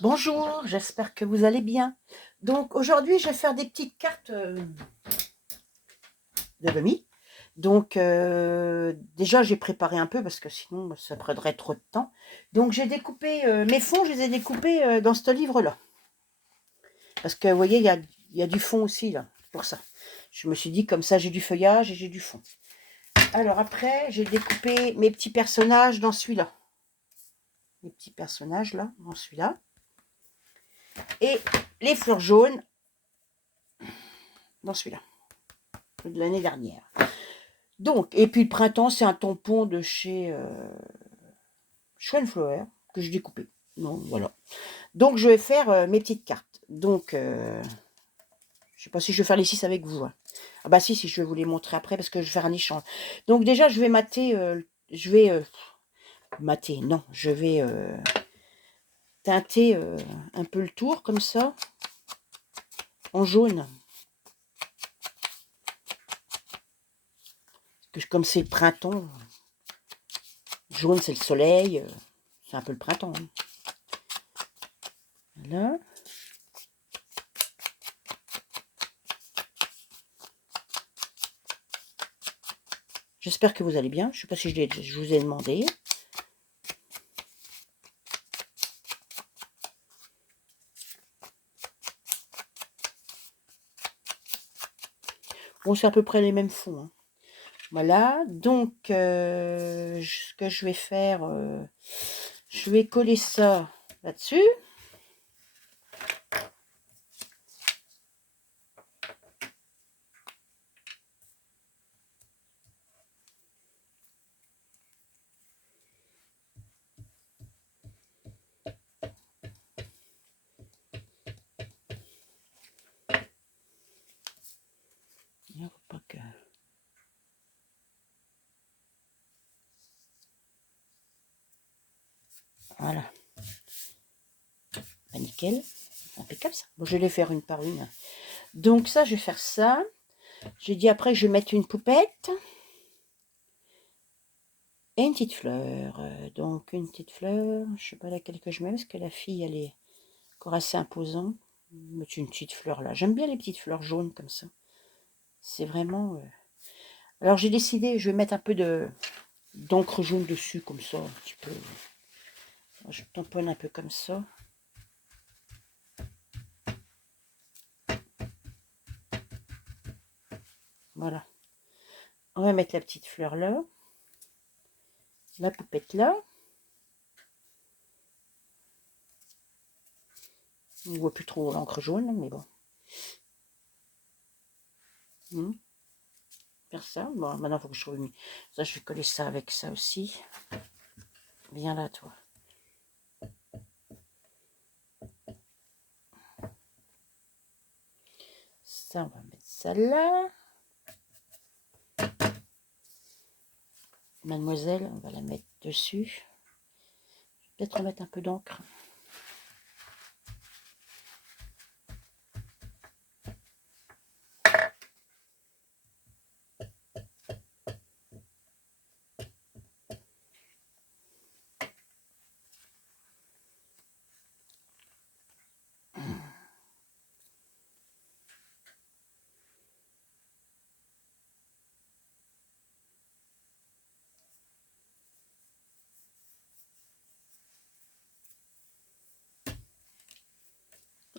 Bonjour, j'espère que vous allez bien. Donc aujourd'hui, je vais faire des petites cartes de remis. Donc déjà, j'ai préparé un peu parce que sinon, ça prendrait trop de temps. Donc j'ai découpé mes fonds, je les ai découpés dans ce livre-là. Parce que vous voyez, il y a du fond aussi là, pour ça. Je me suis dit comme ça, j'ai du feuillage et j'ai du fond. Alors après, j'ai découpé mes petits personnages dans celui-là. Les petits personnages là, dans celui-là. Et les fleurs jaunes dans celui-là, de l'année dernière. Donc, et puis le printemps, c'est un tampon de chez Schweinflower que j'ai découpé. Donc voilà. Donc je vais faire mes petites cartes. Donc, je sais pas si je vais faire les 6 avec vous. Hein. Ah bah si, je vais vous les montrer après parce que je vais faire un échange. Donc déjà, je vais mater, mater, non, je vais teinter un peu le tour comme ça, en jaune. Parce que comme c'est le printemps, jaune c'est le soleil, c'est un peu le printemps. Hein. Voilà. J'espère que vous allez bien. Je ne sais pas si je vous ai demandé. Bon, c'est à peu près les mêmes fonds. Hein. Voilà. Donc, ce que je vais faire, je vais coller ça là-dessus. Il faut pas que... Voilà. Bah, nickel. Impeccable ça. Bon, je vais les faire une par une. Donc ça, je vais faire ça. J'ai dit après, je vais mettre une poupette. Et une petite fleur. Donc une petite fleur. Je sais pas laquelle que je mets parce que la fille, elle est encore assez imposante. Mettre une petite fleur là. J'aime bien les petites fleurs jaunes comme ça. C'est vraiment... Alors j'ai décidé, je vais mettre un peu d'encre jaune dessus, comme ça, un petit peu. Je tamponne un peu comme ça. Voilà. On va mettre la petite fleur là. La poupette là. On ne voit plus trop l'encre jaune, mais bon. Faire ça. Bon, maintenant, il faut que je trouve une... Ça, je vais coller ça avec ça aussi. Viens là, toi. Ça, on va mettre ça là. Mademoiselle, on va la mettre dessus. Je vais peut-être remettre un peu d'encre.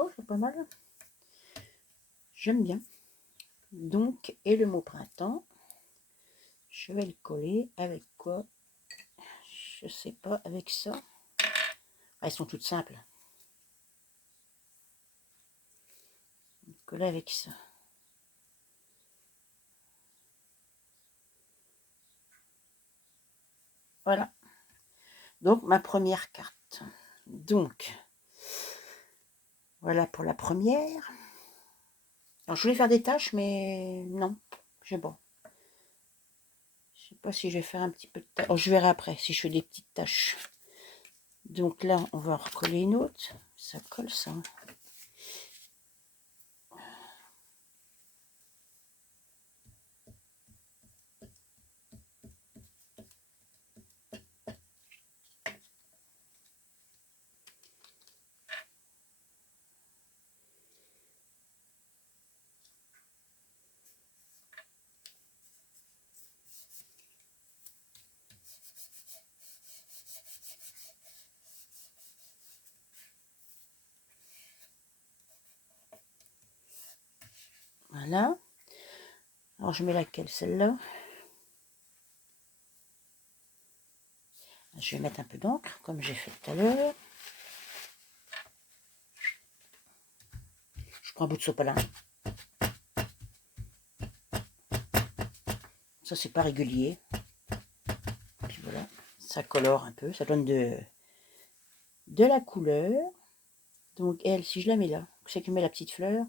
Oh, c'est pas mal. J'aime bien. Donc, et le mot printemps, je vais le coller avec quoi? Je sais pas, avec ça. Ah, elles sont toutes simples. Coller avec ça. Voilà. Donc, ma première carte. Donc, voilà pour la première. Alors, je voulais faire des tâches, mais non. C'est bon. Je sais pas si je vais faire un petit peu de tâches. Oh, je verrai après si je fais des petites tâches. Donc là, on va recoller une autre. Ça colle, ça. Voilà. Alors je mets laquelle? Celle-là. Je vais mettre un peu d'encre, comme j'ai fait tout à l'heure. Je prends un bout de sopalin. Ça, c'est pas régulier. Puis voilà, ça colore un peu, ça donne de la couleur. Donc elle, si je la mets là, c'est que met la petite fleur.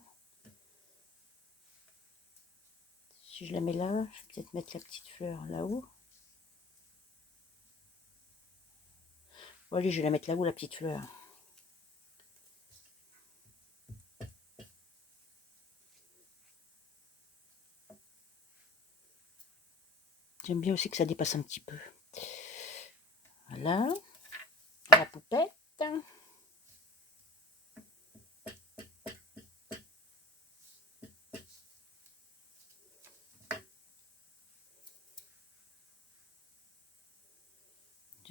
Si je la mets là, je vais peut-être mettre la petite fleur là-haut. Bon, allez, je vais la mettre là-haut, la petite fleur. J'aime bien aussi que ça dépasse un petit peu. Voilà, la poupette.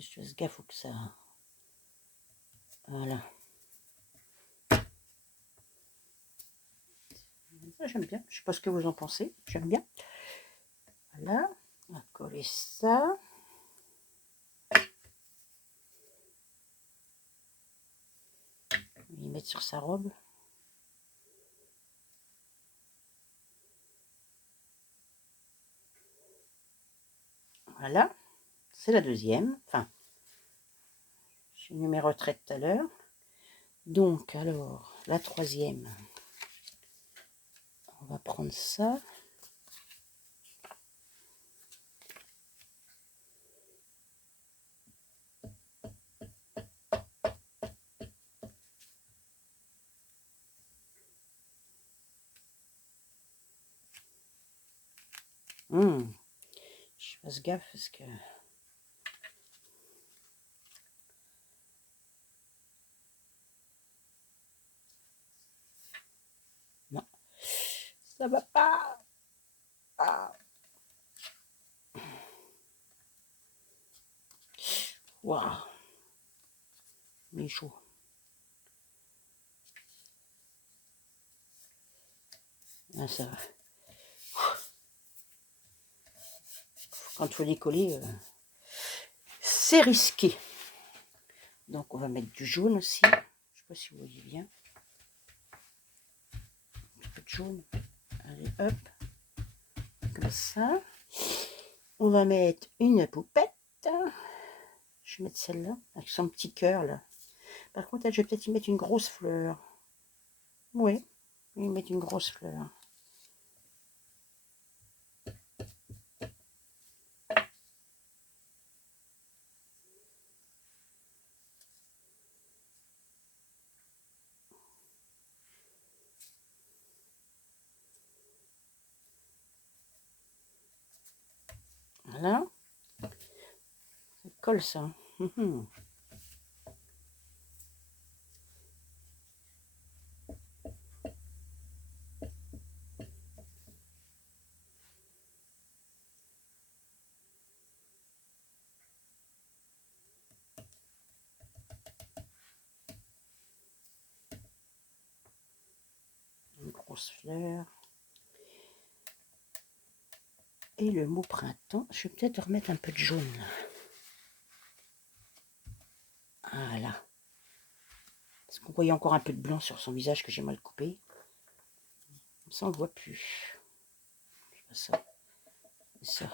Je fasse gaffe que ça... Voilà. J'aime bien, je sais pas ce que vous en pensez, j'aime bien. Voilà, on va coller ça. Il mettre sur sa robe. Voilà, c'est la deuxième. Enfin, j'ai numéroté tout à l'heure. Donc, alors, la troisième, on va prendre ça. Je fasse gaffe parce que... Non, ça va pas. Ah. Waouh. Il est chaud. Ah, ça va. Quand il faut les coller, c'est risqué. Donc on va mettre du jaune aussi. Je sais pas si vous voyez bien. Un peu de jaune. Allez, hop. Comme ça. On va mettre une poupette. Je vais mettre celle-là, avec son petit cœur là. Par contre, je vais peut-être y mettre une grosse fleur. Oui, je vais y mettre une grosse fleur. Voilà. Ça colle ça. Une grosse fleur. Et le mot printemps, je vais peut-être remettre un peu de jaune. Voilà. Parce qu'on voyait encore un peu de blanc sur son visage que j'ai mal coupé. Comme ça, on ne le voit plus. Ça. Ça.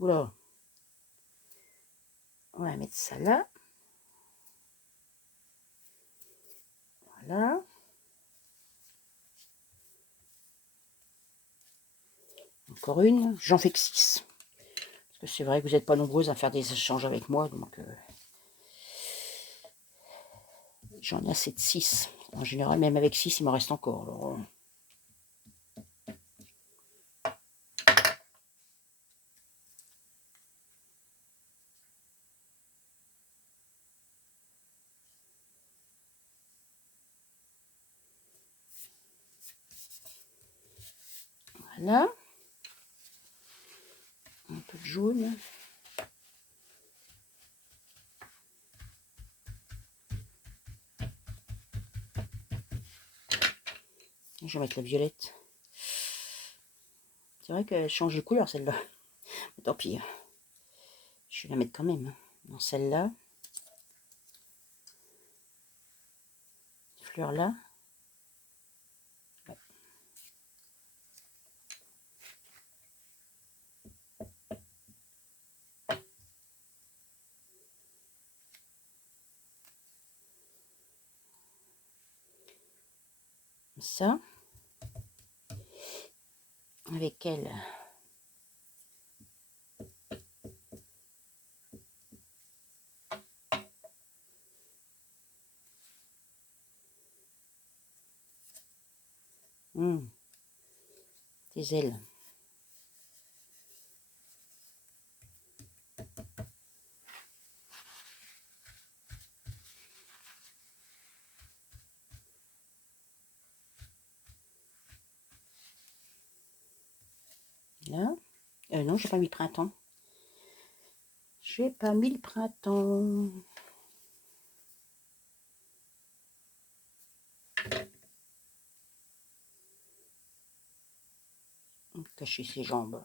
Oula. On va mettre ça là. Voilà. Encore une. J'en fais que 6. Parce que c'est vrai que vous n'êtes pas nombreuses à faire des échanges avec moi. Donc, j'en ai assez de 6. En général, même avec 6, il m'en reste encore. Alors, voilà. Un peu de jaune. Je vais mettre la violette. C'est vrai qu'elle change de couleur celle-là. Tant pis. Je vais la mettre quand même. Dans celle-là. Fleur là. Ouais. Ça. Avec elle. Tes ailes. Là. Non, j'ai pas mis le printemps. J'ai pas mis le printemps. Cacher ses jambes.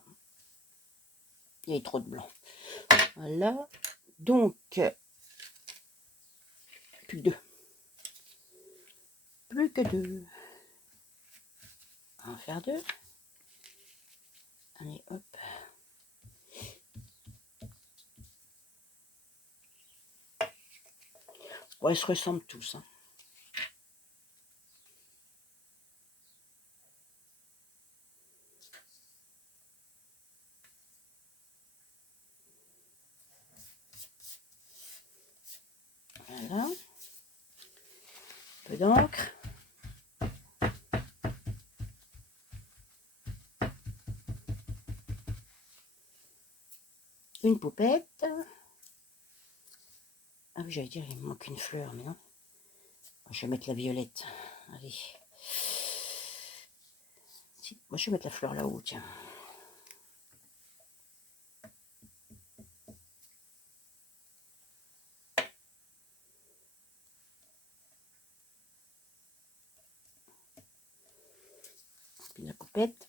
Il y a trop de blanc. Voilà. Donc, plus que deux. Plus que deux. On va en faire deux. Allez, hop. Ouais, ils se ressemblent tous. Hein. Voilà. Un peu d'encre. Une poupette. Ah oui, j'allais dire, il me manque une fleur, mais non. Je vais mettre la violette. Allez. Si, moi, je vais mettre la fleur là-haut, tiens. Puis la poupette.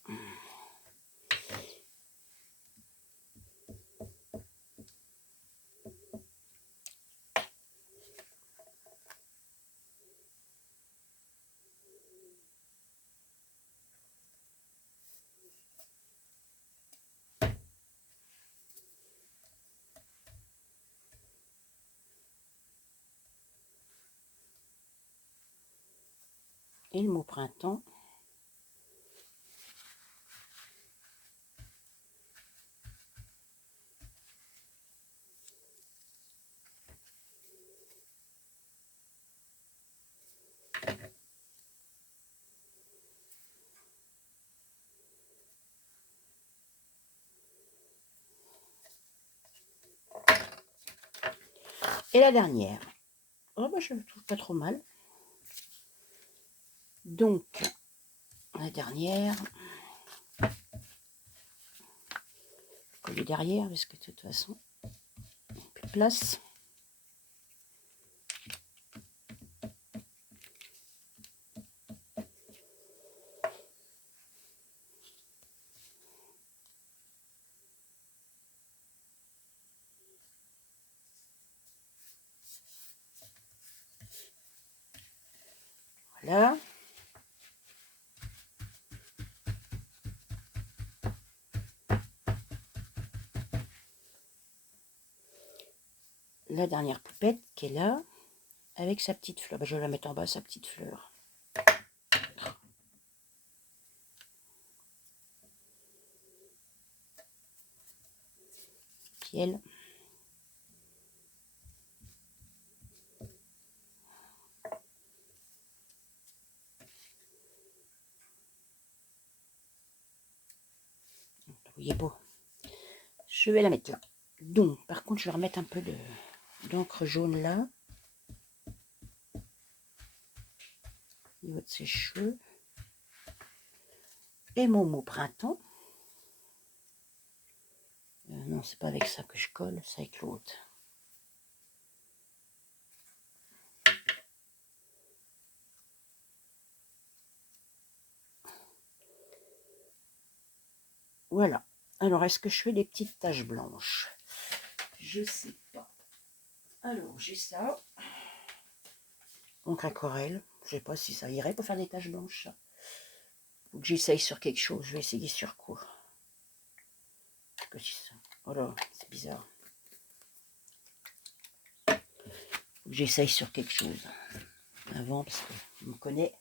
Et le mot printemps. Et la dernière. Oh, bah, je ne trouve pas trop mal. Donc, la dernière. Coller derrière, parce que de toute façon, plus de place. Voilà. La dernière poupette qui est là, avec sa petite fleur. Ben, je vais la mettre en bas, sa petite fleur. Puis elle. Vous voyez beau. Je vais la mettre là. Donc, par contre, je vais remettre un peu d'encre jaune là. Au niveau de ses cheveux. Et mon mot printemps. Non, c'est pas avec ça que je colle, c'est avec l'autre. Voilà. Alors, est-ce que je fais des petites taches blanches? Je sais pas. Alors, j'ai ça. Encre aquarelle. Je sais pas si ça irait pour faire des taches blanches, ça. Faut que j'essaye sur quelque chose. Je vais essayer sur quoi? Que c'est ça? Oh là, c'est bizarre. Faut que j'essaye sur quelque chose. Avant, parce que je me connais.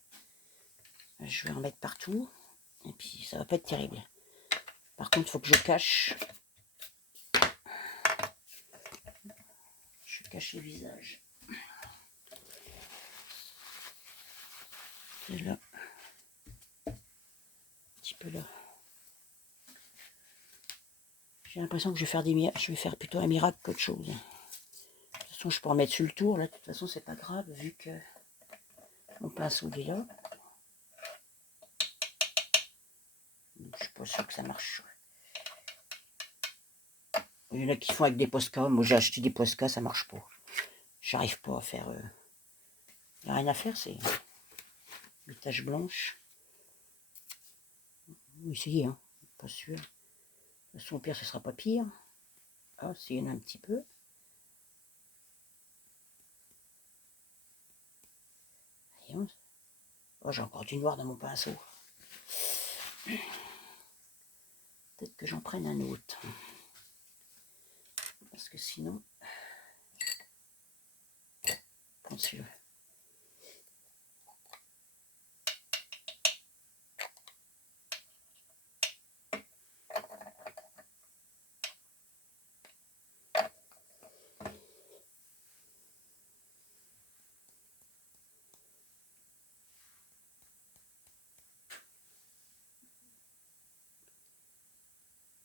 Je vais en mettre partout. Et puis, ça va pas être terrible. Par contre, il faut que je cache. Je cache le visage. Et là. Un petit peu là. J'ai l'impression que je vais faire je vais faire plutôt un miracle qu'autre chose. De toute façon, je peux en mettre sur le tour. Là, de toute façon, c'est pas grave vu que mon pinceau est là. Je suis pas sûre que ça marche. Il y en a qui font avec des Posca. Moi, j'ai acheté des Posca, ça marche pas. J'arrive pas à faire. Il n'y a rien à faire, c'est des taches blanches. On va essayer, hein. Pas sûr. De toute façon, au pire, ce sera pas pire. Ah, s'il y en a un petit peu. Oh, j'ai encore du noir dans mon pinceau. Peut-être que j'en prenne un autre. Parce que sinon... Prends celui-là.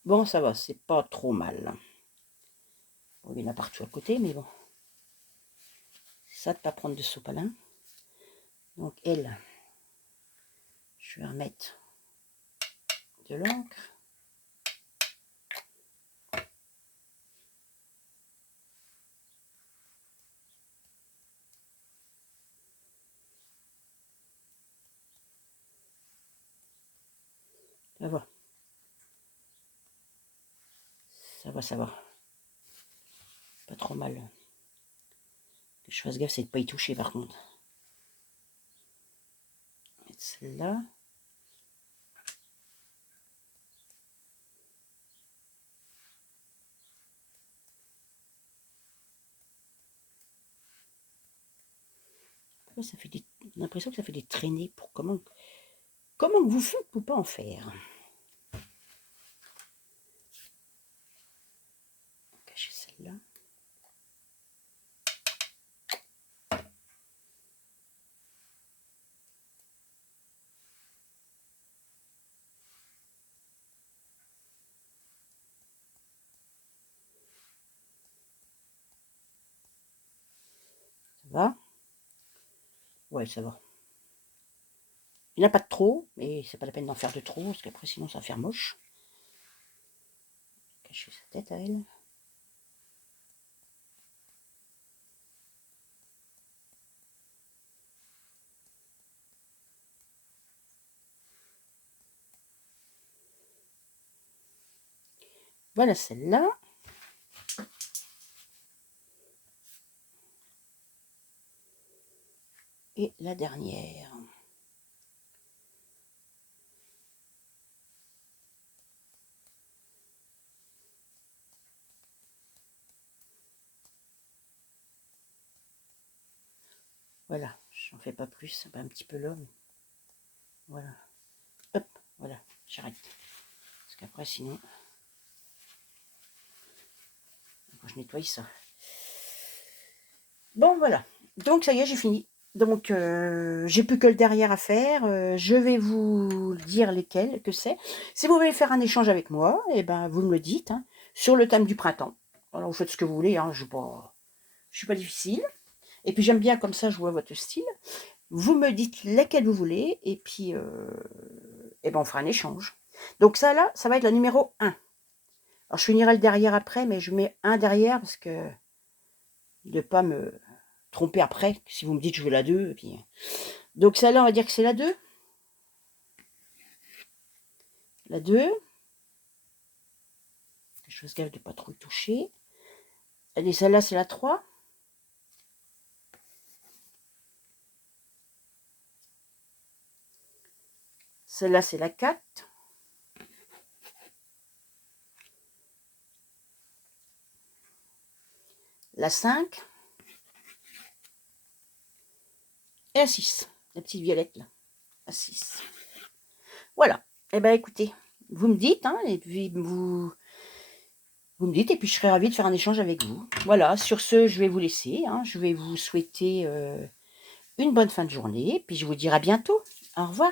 Bon, ça va, c'est pas trop mal. Bon, il y en a partout à côté, mais bon. C'est ça de pas prendre de sopalin. Donc, elle, je vais remettre de l'encre. Ça va. Ça va, ça va. Pas trop mal. Que je fasse gaffe, c'est de pas y toucher par contre. Mettre celle-là. Ça fait des... J'ai l'impression que ça fait des traînées. Pour comment vous faites pour pas en faire? Cacher celle-là. Ça va? Ouais, ça va. Il n'y en a pas de trop, mais c'est pas la peine d'en faire de trop, parce qu'après sinon ça va faire moche. Cacher sa tête à elle. Voilà celle-là. Et la dernière. Voilà, j'en fais pas plus, ça va un petit peu là. Voilà. Hop, voilà, j'arrête. Parce qu'après sinon... Quand je nettoie ça. Bon, voilà. Donc, ça y est, j'ai fini. Donc, j'ai plus que le derrière à faire. Je vais vous dire lesquels que c'est. Si vous voulez faire un échange avec moi, eh ben, vous me le dites. Hein, sur le thème du printemps. Alors, vous faites ce que vous voulez. Hein, je suis pas difficile. Et puis, j'aime bien comme ça, je vois votre style. Vous me dites lesquels vous voulez. Et puis, eh ben, on fera un échange. Donc, ça, là, ça va être la numéro 1. Alors, je finirai le derrière après, mais je mets un derrière parce que de ne pas me tromper après, si vous me dites que je veux la 2. Et puis... Donc celle-là, on va dire que c'est la 2. La 2. Je fasse gaffe de ne pas trop y toucher. Allez, celle-là, c'est la 3. Celle-là, c'est la 4. La 5. Et la 6. La petite violette, là. La 6. Voilà. Eh bien, écoutez, vous me dites, hein, et puis vous me dites, et puis je serai ravie de faire un échange avec vous. Voilà, sur ce, je vais vous laisser. Hein, je vais vous souhaiter une bonne fin de journée, puis je vous dirai à bientôt. Au revoir.